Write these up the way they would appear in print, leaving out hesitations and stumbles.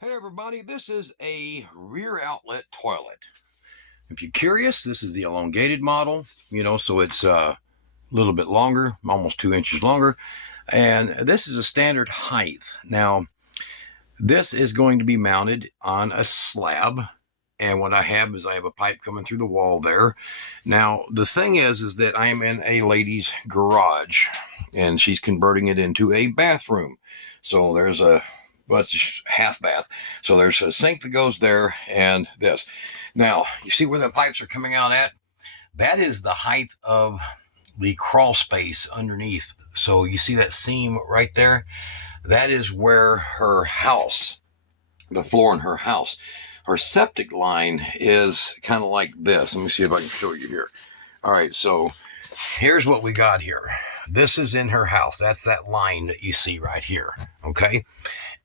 Hey everybody, this is a rear outlet toilet. If you're curious, this is the elongated model, so it's a little bit longer, almost 2 inches longer. And this is a standard height. Now, this is going to be mounted on a slab. And what I have is I have a pipe coming through the wall there. Now, the thing is that I am in a lady's garage and she's converting it into a bathroom. So there's it's a half bath. So there's a sink that goes there and this. Now, you see where the pipes are coming out at? That is the height of the crawl space underneath. So you see that seam right there? That is where her house, the floor in her house, her septic line is kind of like this. Let me see if I can show you here. All right, so here's what we got here. This is in her house. That's that line that you see right here, okay?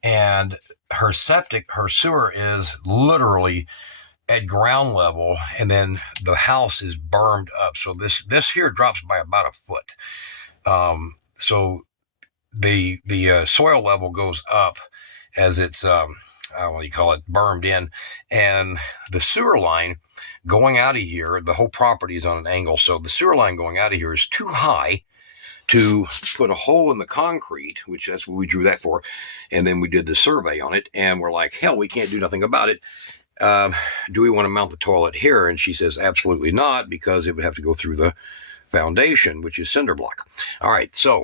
And her sewer is literally at ground level, and then the house is bermed up. So this here drops by about a foot. So the soil level goes up as it's what do you call it, bermed in, and the sewer line going out of here, the whole property is on an angle, so the sewer line going out of here is too high to put a hole in the concrete, which that's what we drew that for, and then we did the survey on it, and we're like, hell, we can't do nothing about it. Do we want to mount the toilet here? And she says, absolutely not, because it would have to go through the foundation, which is cinder block. All right, so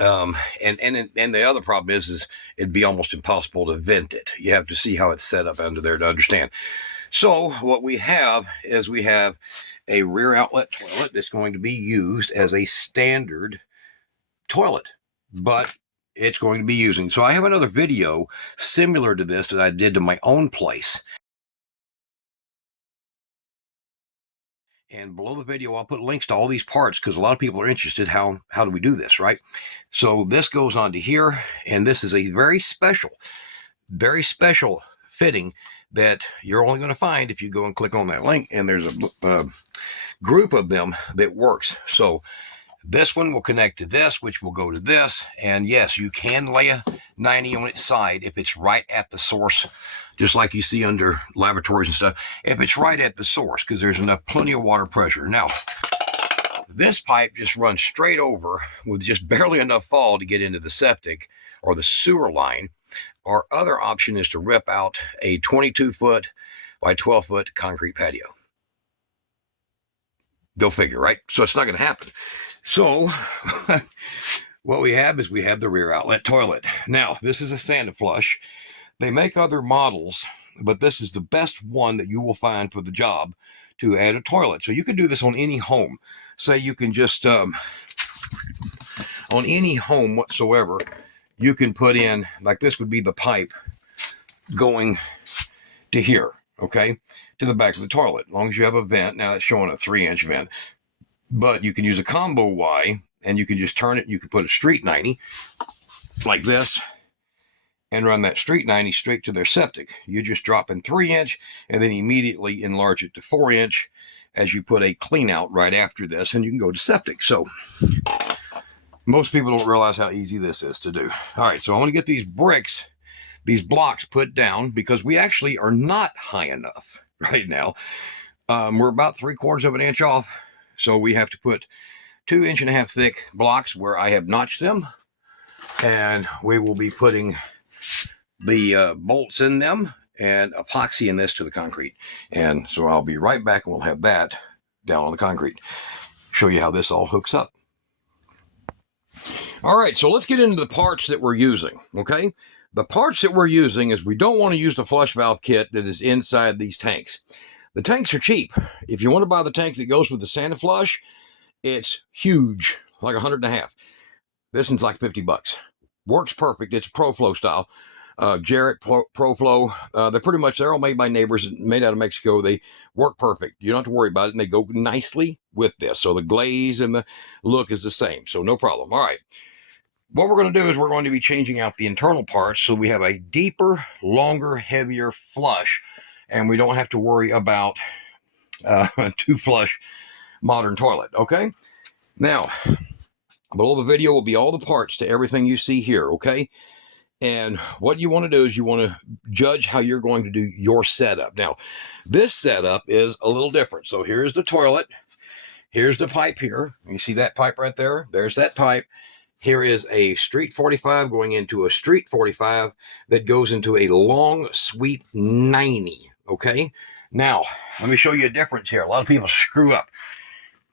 and the other problem is it'd be almost impossible to vent it. You have to see how it's set up under there to understand. So what we have is we have a rear outlet toilet that's going to be used as a standard toilet, but it's going to be using. So I have another video similar to this that I did to my own place. And below the video, I'll put links to all these parts because a lot of people are interested. How do we do this, right? So this goes on to here, and this is a very special fitting that you're only going to find if you go and click on that link, and there's a group of them that works. So this one will connect to this, which will go to this, and yes, you can lay a 90 on its side if it's right at the source, just like you see under laboratories and stuff, if it's right at the source, because there's plenty of water pressure. Now, this pipe just runs straight over with just barely enough fall to get into the septic or the sewer line. Our other option is to rip out a 22-foot by 12-foot concrete patio. Go figure, right? So it's not going to happen. So what we have is we have the rear outlet toilet. Now, this is a Santa flush. They make other models, but this is the best one that you will find for the job to add a toilet. So you can do this on any home. Say you can just, on any home whatsoever, you can put in, like this would be the pipe going to here, okay, to the back of the toilet, as long as you have a vent. Now it's showing a 3-inch vent, but you can use a combo Y, and you can just turn it. You can put a street 90 like this and run that street 90 straight to their septic. You just drop in 3-inch and then immediately enlarge it to 4-inch as you put a clean out right after this, and you can go to septic. So most people don't realize how easy this is to do. All right, so I want to get these blocks put down, because we actually are not high enough right now. We're about 3/4 of an inch off. So we have to put 2.5 inch thick blocks where I have notched them, and we will be putting the bolts in them and epoxy in this to the concrete. And so I'll be right back, and we'll have that down on the concrete. Show you how this all hooks up. All right, so let's get into the parts that we're using, okay? The parts that we're using is we don't want to use the flush valve kit that is inside these tanks. The tanks are cheap. If you want to buy the tank that goes with the Santa flush, it's huge, like $100.50. This one's like $50. Works perfect. It's ProFlow style. Jarrett, ProFlow, they're all made by neighbors, made out of Mexico. They work perfect. You don't have to worry about it, and they go nicely with this. So the glaze and the look is the same, so no problem. All right. What we're going to do is we're going to be changing out the internal parts so we have a deeper, longer, heavier flush, and we don't have to worry about two flush modern toilet, okay? Now, below the video will be all the parts to everything you see here, okay? And what you want to do is you want to judge how you're going to do your setup. Now, this setup is a little different. So here's the toilet. Here's the pipe here. You see that pipe right there? There's that pipe. Here is a street 45 going into a street 45 that goes into a long sweep 90. Okay. Now, let me show you a difference here. A lot of people screw up.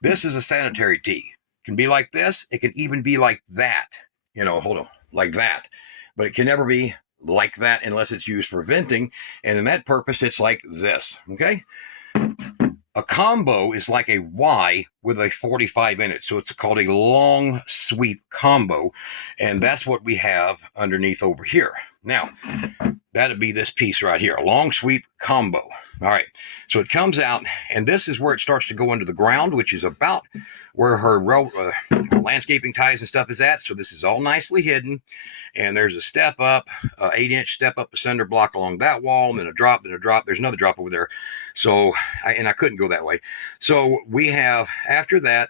This is a sanitary tee. It can be like this. It can even be like that. You know, hold on, like that. But it can never be like that unless it's used for venting. And in that purpose, it's like this. Okay. A combo is like a Y with a 45 in it. So it's called a long sweep combo. And that's what we have underneath over here. Now, that'd be this piece right here, a long sweep combo. All right. So it comes out, and this is where it starts to go into the ground, which is about where her landscaping ties and stuff is at. So this is all nicely hidden. And there's a step up, 8-inch step up, a cinder block along that wall, and then a drop, then a drop. There's another drop over there. So, I couldn't go that way. So we have, after that,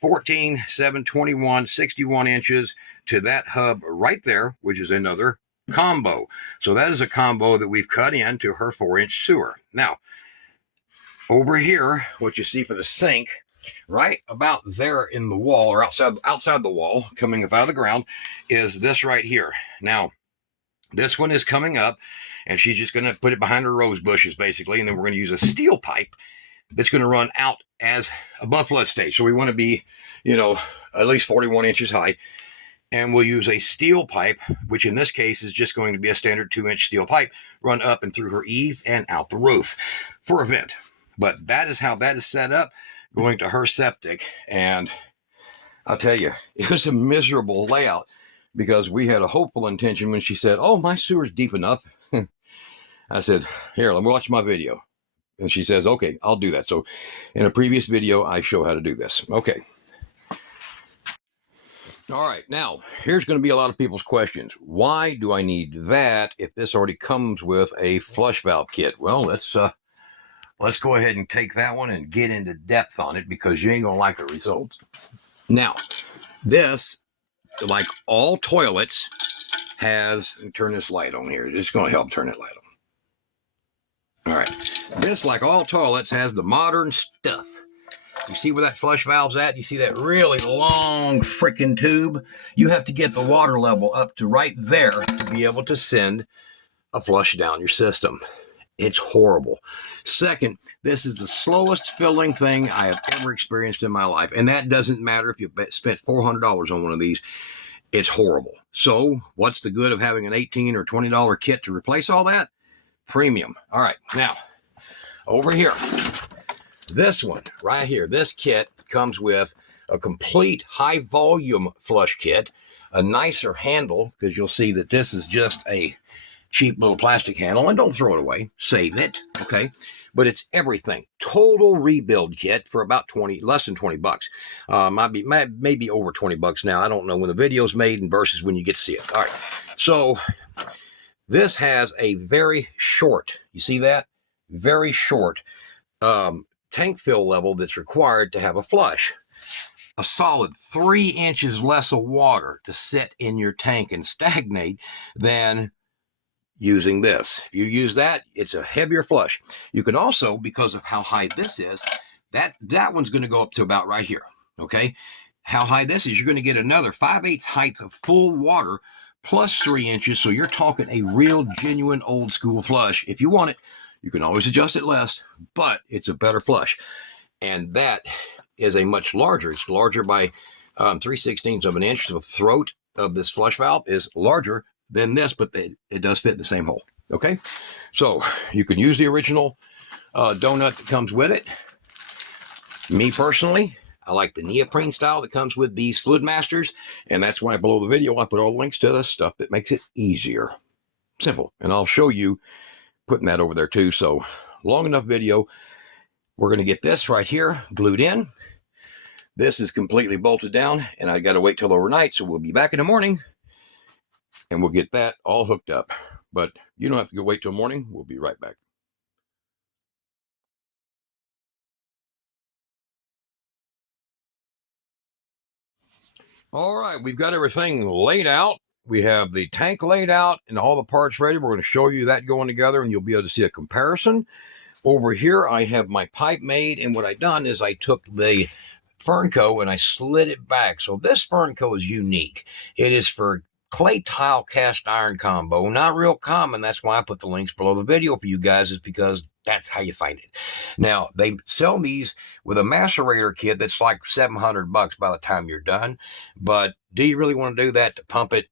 14, 7, 21, 61 inches to that hub right there, which is another combo. So that is a combo that we've cut into her 4-inch sewer. Now, over here, what you see for the sink, right about there in the wall, or outside the wall, coming up out of the ground, is this right here. Now, this one is coming up, and she's just going to put it behind her rose bushes, basically, and then we're going to use a steel pipe that's going to run out as above flood stage. So we want to be, at least 41 inches high, and we'll use a steel pipe, which in this case is just going to be a standard 2-inch steel pipe, run up and through her eave and out the roof for a vent. But that is how that is set up, going to her septic. And I'll tell you, it was a miserable layout because we had a hopeful intention when she said, "Oh, my sewer's deep enough." I said, "Here, let me watch my video." And she says, "Okay, I'll do that." So in a previous video, I show how to do this. Okay. All right, now here's going to be a lot of people's questions. Why do I need that if this already comes with a flush valve kit? Well, let's go ahead and take that one and get into depth on it because you ain't going to like the results. Now, this, like all toilets, has, turn this light on here. It's going to help turn that light on. All right. This, like all toilets, has the modern stuff. You see where that flush valve's at? You see that really long freaking tube? You have to get the water level up to right there to be able to send a flush down your system. It's horrible. Second, this is the slowest filling thing I have ever experienced in my life. And that doesn't matter if you spent $400 on one of these. It's horrible. So what's the good of having an $18 or $20 kit to replace all that? Premium. All right. Now, over here, this one right here, this kit comes with a complete high volume flush kit, a nicer handle, because you'll see that this is just a cheap little plastic handle, and don't throw it away, save it, okay? But it's everything. Total rebuild kit for about less than 20 bucks. Maybe over 20 bucks now. I don't know when the video's made and versus when you get to see it. All right. So this has a very short, you see that? Very short tank fill level that's required to have a flush. A solid 3 inches less of water to sit in your tank and stagnate than using this. If you use that, it's a heavier flush. You can also, because of how high this is, that one's going to go up to about right here. Okay. How high this is, you're going to get another 5/8 height of full water plus 3 inches. So you're talking a real genuine old school flush. If you want it, you can always adjust it less, but it's a better flush. And that is a much larger, it's larger by 3/16 of an inch. So the throat of this flush valve is larger than this, but it does fit in the same hole. Okay. So you can use the original donut that comes with it. Me personally, I like the neoprene style that comes with these Fluid Masters. And that's why below the video, I put all the links to the stuff that makes it easier. Simple. And I'll show you putting that over there too. So long enough video. We're going to get this right here glued in. This is completely bolted down, and I got to wait till overnight. So we'll be back in the morning and we'll get that all hooked up. But you don't have to go wait till morning. We'll be right back. All right, we've got everything laid out we have the tank laid out and all the parts ready. We're going to show you that going together, and you'll be able to see a comparison. Over here, I have my pipe made, and what I done is I took the Fernco and I slid it back. So this Fernco is unique. It is for clay tile cast iron combo. Not real common. That's why I put the links below the video for you guys, is because that's how you find it. Now, they sell these with a macerator kit that's like $700 by the time you're done. But do you really want to do that to pump it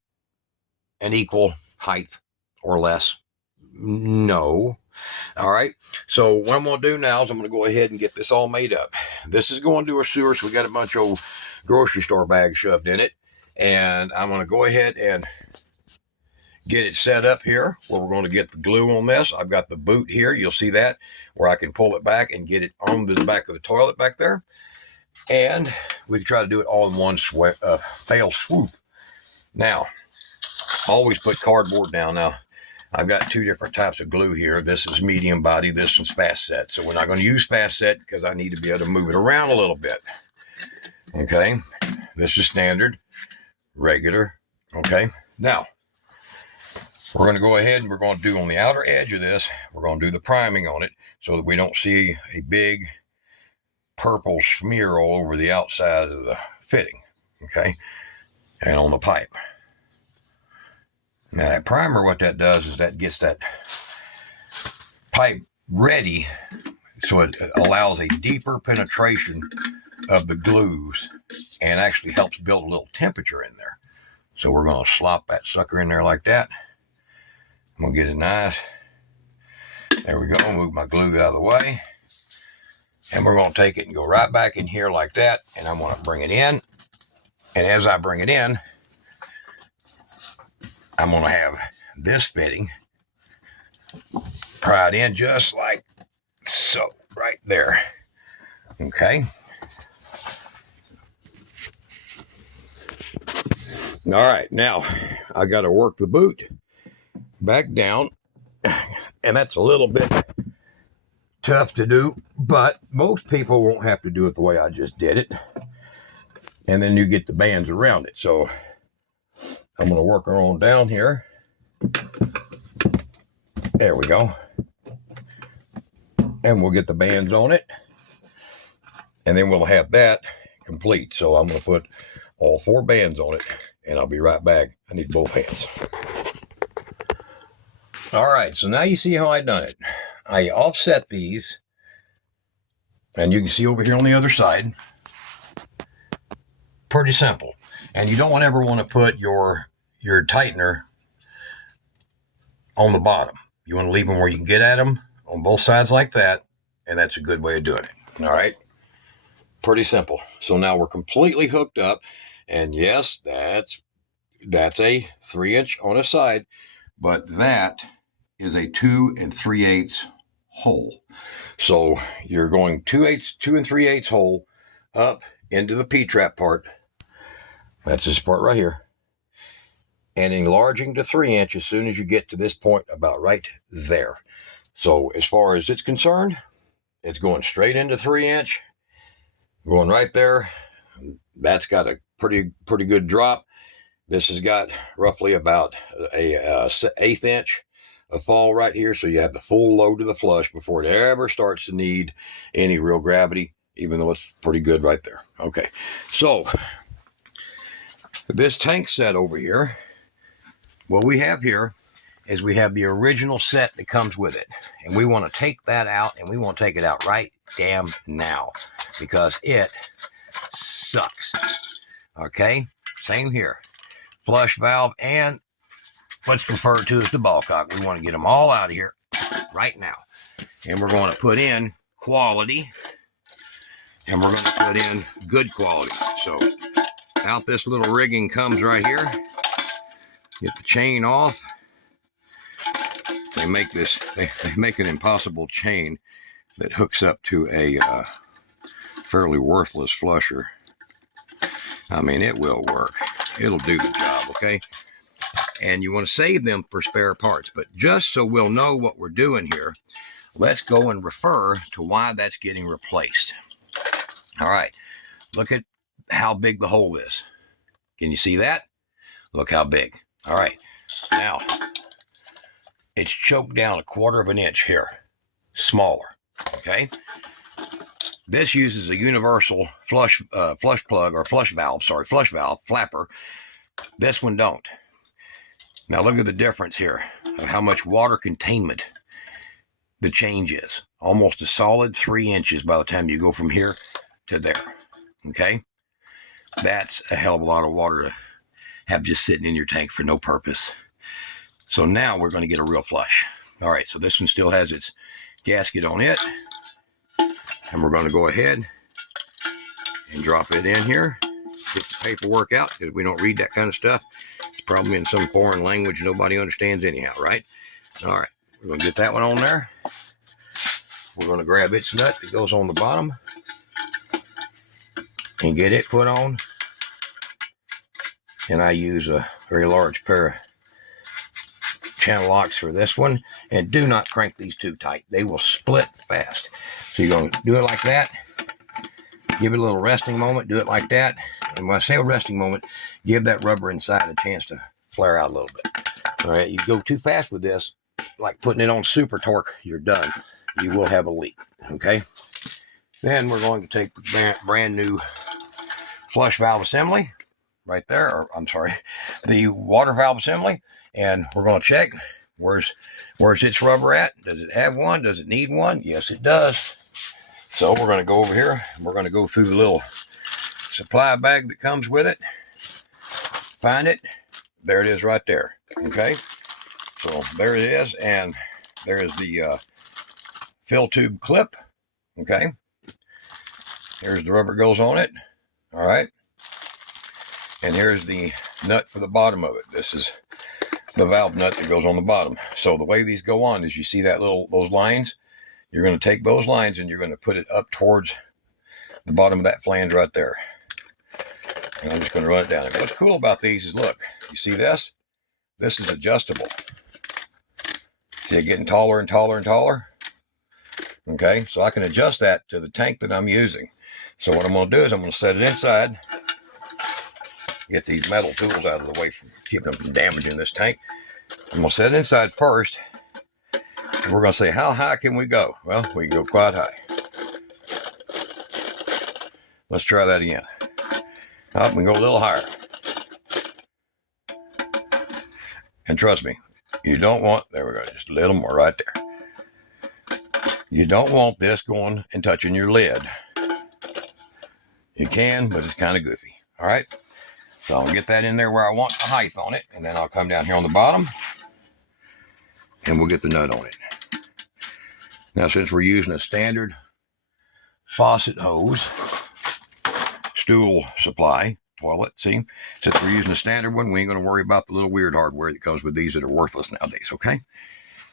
an equal height or less? No. All right. So what I'm going to do now is I'm going to go ahead and get this all made up. This is going to a sewer, so we got a bunch of grocery store bags shoved in it. And I'm going to go ahead and get it set up here where we're going to get the glue on this. I've got the boot here. You'll see that, where I can pull it back and get it onto the back of the toilet back there. And we can try to do it all in one fell swoop. Now, always put cardboard down. Now, I've got two different types of glue here. This is medium body. This one's fast set. So we're not going to use fast set because I need to be able to move it around a little bit. Okay. This is standard, regular. Okay. Now, we're going to go ahead and we're going to do on the outer edge of this, we're going to do the priming on it so that we don't see a big purple smear all over the outside of the fitting. Okay. And on the pipe. Now that primer, what that does is that gets that pipe ready, so it allows a deeper penetration of the glues and actually helps build a little temperature in there. So we're going to slop that sucker in there like that. I'm going to get it nice. There we go. Move my glue out of the way. And we're going to take it and go right back in here like that. And I'm going to bring it in. And as I bring it in, I'm going to have this fitting pried in just like so, right there. Okay. All right. Now, I got to work the boot back down. And that's a little bit tough to do, but most people won't have to do it the way I just did it. And then you get the bands around it. So I'm going to work her on down here. There we go. And we'll get the bands on it. And then we'll have that complete. So I'm going to put all 4 bands on it. And I'll be right back. I need both hands. All right. So now you see how I done it. I offset these. And you can see over here on the other side. Pretty simple. And you don't ever want to put your tightener on the bottom. You want to leave them where you can get at them on both sides like that, and that's a good way of doing it. All right, pretty simple. So now we're completely hooked up, and yes, that's a 3-inch on a side, but that is a 2 3/8 hole. So you're going 2 3/8 hole up into the P-trap part. That's this part right here. And enlarging to 3 inch as soon as you get to this point about right there. So as far as it's concerned, it's going straight into 3 inch, going right there. That's got a pretty good drop. This has got roughly about a 1/8 inch of fall right here. So you have the full load of the flush before it ever starts to need any real gravity, even though it's pretty good right there. Okay. So this tank set over here, what we have here is we have the original set that comes with it. And we want to take that out, and we want to take it out right damn now because it sucks. Okay, same here. Flush valve and what's referred to as the ball cock. We want to get them all out of here right now. And we're going to put in quality, and we're going to put in good quality. So out this little rigging comes right here. Get the chain off. They make this, they make an impossible chain that hooks up to a fairly worthless flusher. I mean, it will work. It'll do the job, okay? And you want to save them for spare parts. But just so we'll know what we're doing here, let's go and refer to why that's getting replaced. All right. Look at how big the hole is. Can you see that? Look how big. All right, now it's choked down 1/4 of an inch here, smaller. Okay, this uses a universal flush plug or flush valve flapper. This one don't. Now look at the difference here of how much water containment the change is. Almost a solid 3 inches by the time you go from here to there. Okay, that's a hell of a lot of water to have just sitting in your tank for no purpose. So now we're going to get a real flush. All right, so this one still has its gasket on it, and we're going to go ahead and drop it in here. Get the paperwork out, because we don't read that kind of stuff. It's probably in some foreign language nobody understands anyhow, right? All right, we're going to get that one on there. We're going to grab its nut that goes on the bottom and get it put on. And I use a very large pair of channel locks for this one. And do not crank these too tight. They will split fast. So you're going to do it like that. Give it a little resting moment. Do it like that. And when I say a resting moment, give that rubber inside a chance to flare out a little bit. All right, you go too fast with this, like putting it on super torque, you're done. You will have a leak, okay? Then we're going to take brand new flush valve assembly right there, or I'm sorry, the water valve assembly, and we're going to check where's its rubber at. Does it have one? Does it need one? Yes, it does. So we're going to go over here, and we're going to go through the little supply bag that comes with it. Find it. There it is right there. Okay. So there it is. And there is the fill tube clip. Okay. Here's the rubber goes on it. All right. And here's the nut for the bottom of it. This is the valve nut that goes on the bottom. So the way these go on is, you see that those lines? You're going to take those lines and you're going to put it up towards the bottom of that flange right there. And I'm just going to run it down. And what's cool about these is, look, you see this? This is adjustable. See it getting taller and taller and taller? Okay, so I can adjust that to the tank that I'm using. So what I'm going to do is I'm going to set it inside. Get these metal tools out of the way from keeping them from damaging this tank. I'm going to set it inside first. And we're going to say, how high can we go? Well, we can go quite high. Let's try that again. Oh, we can go a little higher. And trust me, you don't want, there we go, just a little more right there. You don't want this going and touching your lid. You can, but it's kind of goofy. All right. So I'll get that in there where I want the height on it. And then I'll come down here on the bottom and we'll get the nut on it. Now, since we're using a standard faucet hose, stool supply, toilet, see? Since we're using a standard one, we ain't going to worry about the little weird hardware that comes with these that are worthless nowadays, okay?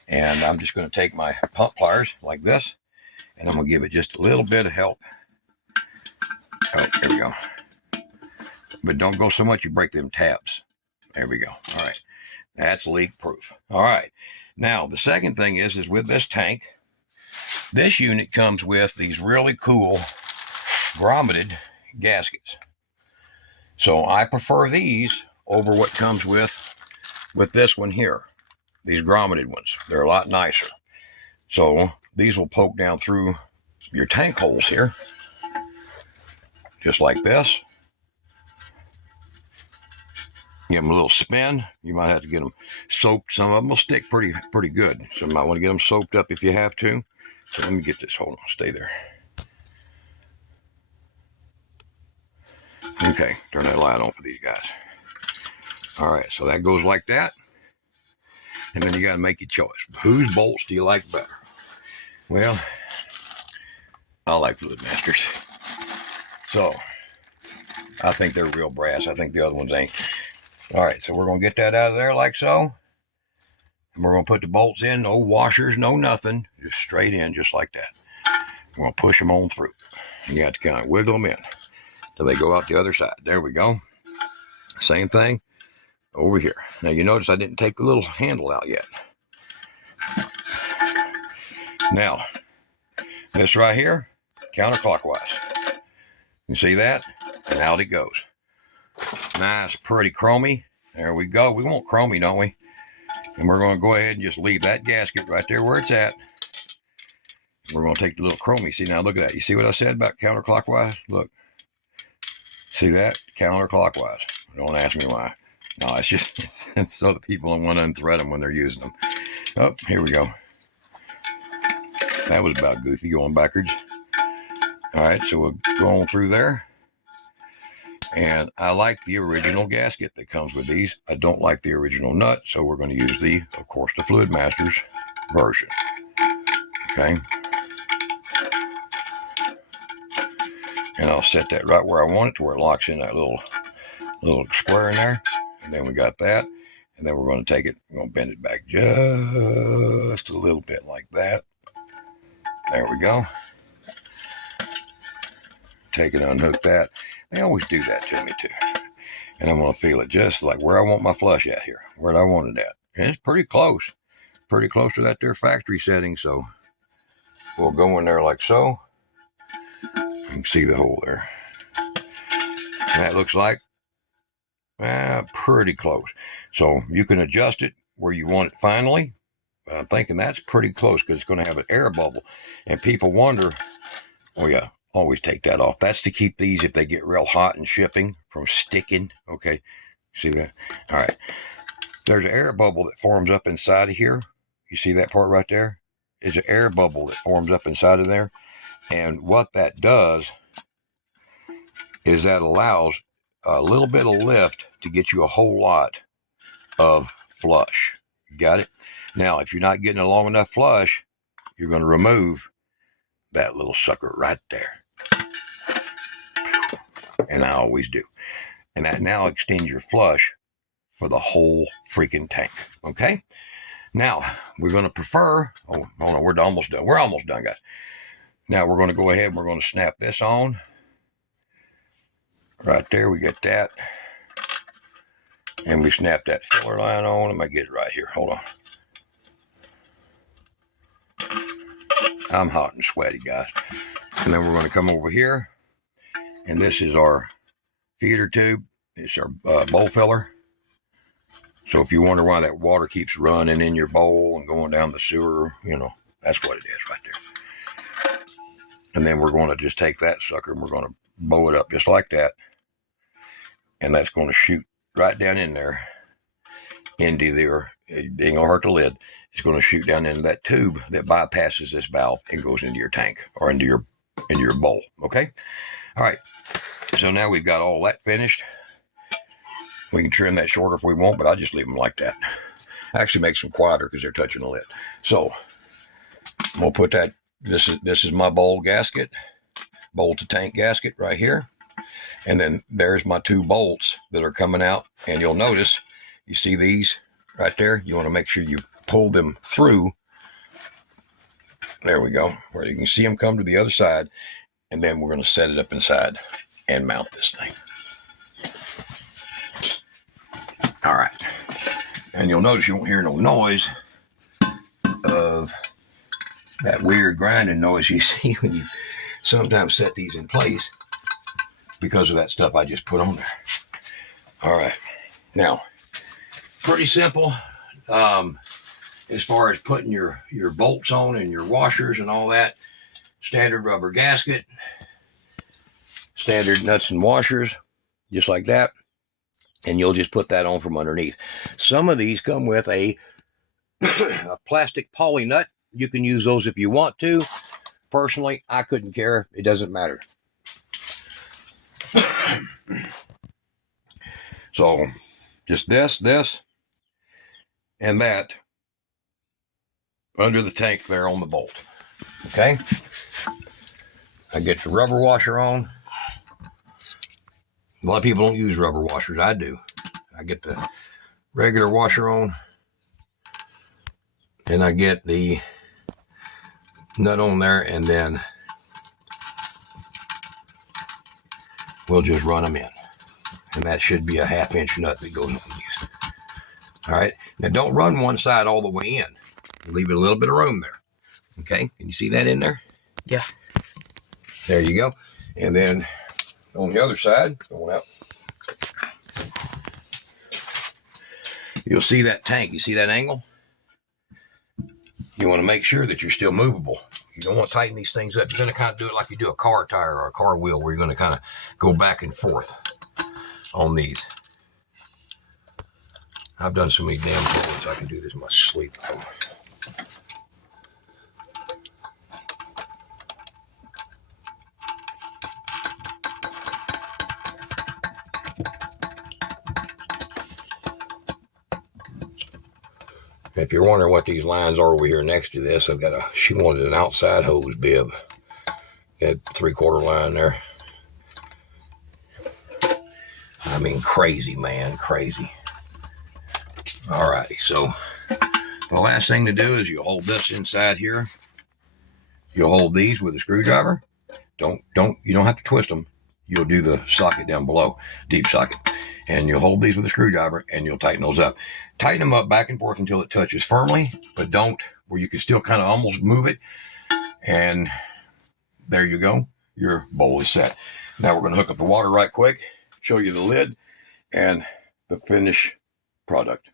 And I'm just going to take my pump pliers like this, and I'm going to give it just a little bit of help. Oh, there we go. But don't go so much you break them tabs. There we go. All right. That's leak proof. All right. Now, the second thing is with this tank, this unit comes with these really cool grommeted gaskets. So I prefer these over what comes with this one here. These grommeted ones. They're a lot nicer. So these will poke down through your tank holes here. Just like this. Give them a little spin. You might have to get them soaked. Some of them will stick pretty good. So you might want to get them soaked up if you have to. So let me get this. Hold on. Stay there. Okay. Turn that light on for these guys. All right. So that goes like that. And then you got to make your choice. Whose bolts do you like better? Well, I like Fluidmasters. So I think they're real brass. I think the other ones ain't. All right, so we're going to get that out of there like so. And we're going to put the bolts in. No washers, no nothing. Just straight in, just like that. We're going to push them on through. You got to kind of wiggle them in till they go out the other side. There we go. Same thing over here. Now, you notice I didn't take the little handle out yet. Now, this right here, counterclockwise. You see that? And out it goes. Nice, pretty chromy. There we go. We want chromey, don't we? And we're going to go ahead and just leave that gasket right there where it's at. We're going to take the little chromey. See, now look at that. You see what I said about counterclockwise? Look. See that? Counterclockwise. Don't ask me why. No, it's just it's so that people don't want to unthread them when they're using them. Oh, here we go. That was about goofy going backwards. All right, so we'll go on through there. And I like the original gasket that comes with these. I don't like the original nut, so we're going to use of course, the Fluid Masters version. Okay. And I'll set that right where I want it to where it locks in that little square in there. And then we got that. And then we're going to take it, we're going to bend it back just a little bit like that. There we go. Take it, unhook that. They always do that to me too. And I'm going to feel it just like where I want my flush at here, where I want it at. And it's pretty close to that there factory setting. So we'll go in there like so. You can see the hole there. And that looks like pretty close. So you can adjust it where you want it finally. But I'm thinking that's pretty close because it's going to have an air bubble. And people wonder, oh yeah, always take that off. That's to keep these, if they get real hot and shipping, from sticking. Okay, see that? All right. There's an air bubble that forms up inside of here. You see that part right there? It's an air bubble that forms up inside of there. And what that does is that allows a little bit of lift to get you a whole lot of flush. You got it? Now, if you're not getting a long enough flush, you're going to remove that little sucker right there. And I always do. And that now extends your flush for the whole freaking tank. Okay? Now, we're going to prefer, oh, hold on, we're almost done. We're almost done, guys. Now, we're going to go ahead and we're going to snap this on. Right there, we get that. And we snap that filler line on. I'm going to get it right here. Hold on. I'm hot and sweaty, guys. And then we're going to come over here. And this is our feeder tube. It's our bowl filler. So if you wonder why that water keeps running in your bowl and going down the sewer, you know, that's what it is right there. And then we're going to just take that sucker and we're going to bow it up just like that. And that's going to shoot right down in there into there. It ain't going to hurt the lid. It's going to shoot down into that tube that bypasses this valve and goes into your tank or into your bowl. Okay? All right. So now we've got all that finished. We can trim that shorter if we want, but I'll just leave them like that. Actually makes them quieter because they're touching the lid. So I'm going to put that, this is my bowl gasket, bowl to tank gasket right here. And then there's my two bolts that are coming out. And you'll notice, you see these right there? You want to make sure you pull them through. There we go. Where you can see them come to the other side. And then we're going to set it up inside and mount this thing. All right. And you'll notice you won't hear no noise of that weird grinding noise you see when you sometimes set these in place because of that stuff I just put on there. All right. Now, pretty simple as far as putting your bolts on and your washers and all that. Standard rubber gasket, standard nuts and washers, just like that. And you'll just put that on from underneath. Some of these come with a plastic poly nut. You can use those if you want to. Personally, I couldn't care. It doesn't matter. So, just this, and that under the tank there on the bolt. Okay? I get the rubber washer on. A lot of people don't use rubber washers. I do. I get the regular washer on. And I get the nut on there. And then we'll just run them in. And that should be a 1/2 inch nut that goes on these. All right. Now don't run one side all the way in. Leave it a little bit of room there. Okay. Can you see that in there? Yeah. There you go. And then on the other side, going out. you'll see that tank. You see that angle? You want to make sure that you're still movable. You don't want to tighten these things up. You're going to kind of do it like you do a car tire or a car wheel, where you're going to kind of go back and forth on these. I've done so many damn toilets, I can do this in my sleep. If you're wondering what these lines are over here next to this, I've got she wanted an outside hose bib. Got 3/4 line there. I mean, crazy, man, crazy. Alrighty, so the last thing to do is you hold this inside here. You'll hold these with a screwdriver. You don't have to twist them. You'll do the socket down below, deep socket. And you'll hold these with a screwdriver and you'll tighten those up. Tighten them up back and forth until it touches firmly, but don't where you can still kind of almost move it. And there you go. Your bowl is set. Now we're going to hook up the water right quick, show you the lid and the finished product.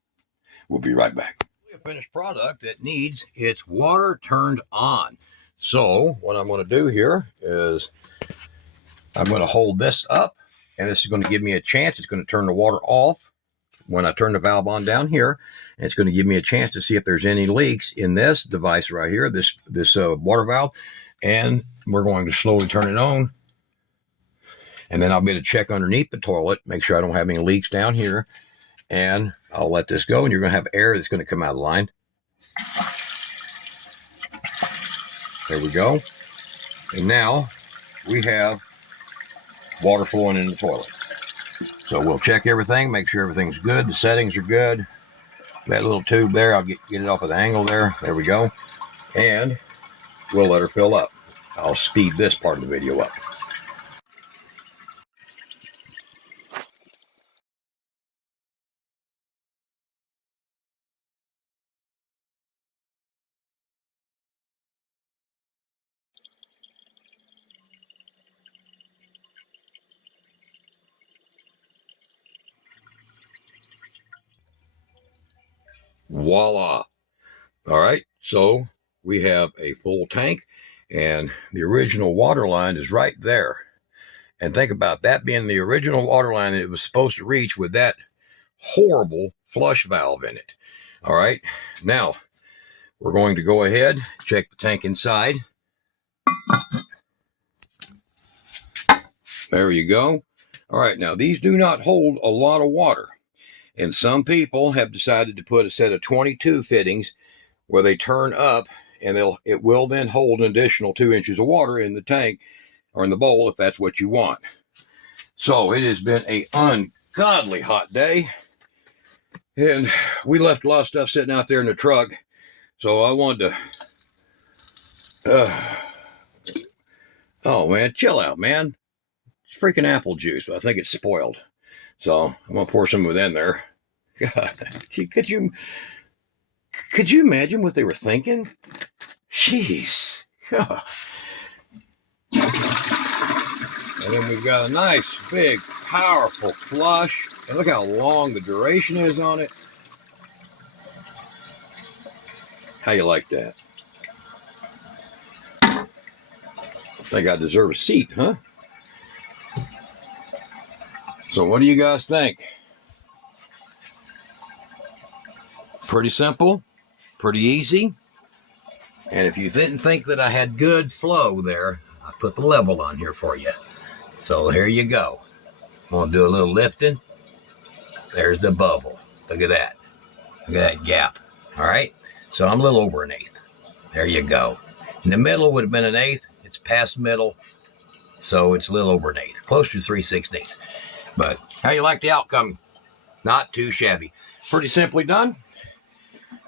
We'll be right back. A finished product that needs its water turned on. So what I'm going to do here is I'm going to hold this up, and this is going to give me a chance. It's going to turn the water off when I turn the valve on down here. And it's going to give me a chance to see if there's any leaks in this device right here, this water valve. And we're going to slowly turn it on. And then I'll be able to check underneath the toilet, make sure I don't have any leaks down here. And I'll let this go, and you're going to have air that's going to come out of the line. There we go. And now we have water flowing in the toilet. So we'll check everything, make sure everything's good. The settings are good. That little tube there, I'll get it off of the angle there. There we go. And we'll let her fill up. I'll speed this part of the video up. Voila. All right, so we have a full tank, and the original water line is right there. And think about that being the original water line that it was supposed to reach with that horrible flush valve in it. All right, now we're going to go ahead, check the tank inside. There you go. All right, now these do not hold a lot of water. And some people have decided to put a set of 22 fittings where they turn up, and it will then hold an additional 2 inches of water in the tank or in the bowl if that's what you want. So it has been an ungodly hot day, and we left a lot of stuff sitting out there in the truck. So I wanted to, oh man, chill out, man. It's freaking apple juice, but I think it's spoiled. So I'm going to pour some of it in there. God, could you imagine what they were thinking? Jeez. God. And then we've got a nice, big, powerful flush. And look how long the duration is on it. How you like that? I think I deserve a seat, huh? So what do you guys think? Pretty simple, pretty easy. And if you didn't think that I had good flow there, I put the level on here for you. So here you go. I'm going to do a little lifting. There's the bubble. Look at that. Look at that gap. All right. So I'm a little over 1/8. There you go. In the middle would have been 1/8. It's past middle. So it's a little over 1/8. Close to 3/16. But how you like the outcome? Not too shabby. Pretty simply done.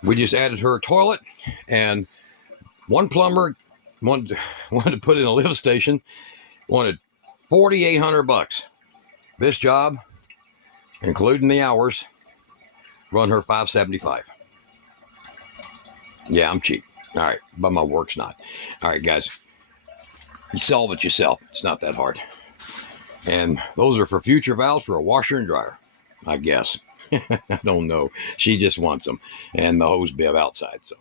We just added her a toilet, and one plumber wanted to put in a lift station, wanted $4,800. This job, including the hours, run her $575. Yeah, I'm cheap. All right, but my work's not. All right, guys, you solve it yourself. It's not that hard. And those are for future valves for a washer and dryer. I guess. I don't know. She just wants them, and the hose bib outside. So,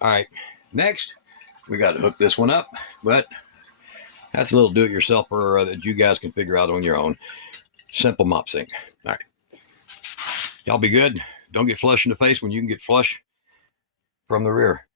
all right. Next, we got to hook this one up, but that's a little do-it-yourselfer that you guys can figure out on your own. Simple mop sink. All right. Y'all be good. Don't get flush in the face when you can get flush from the rear.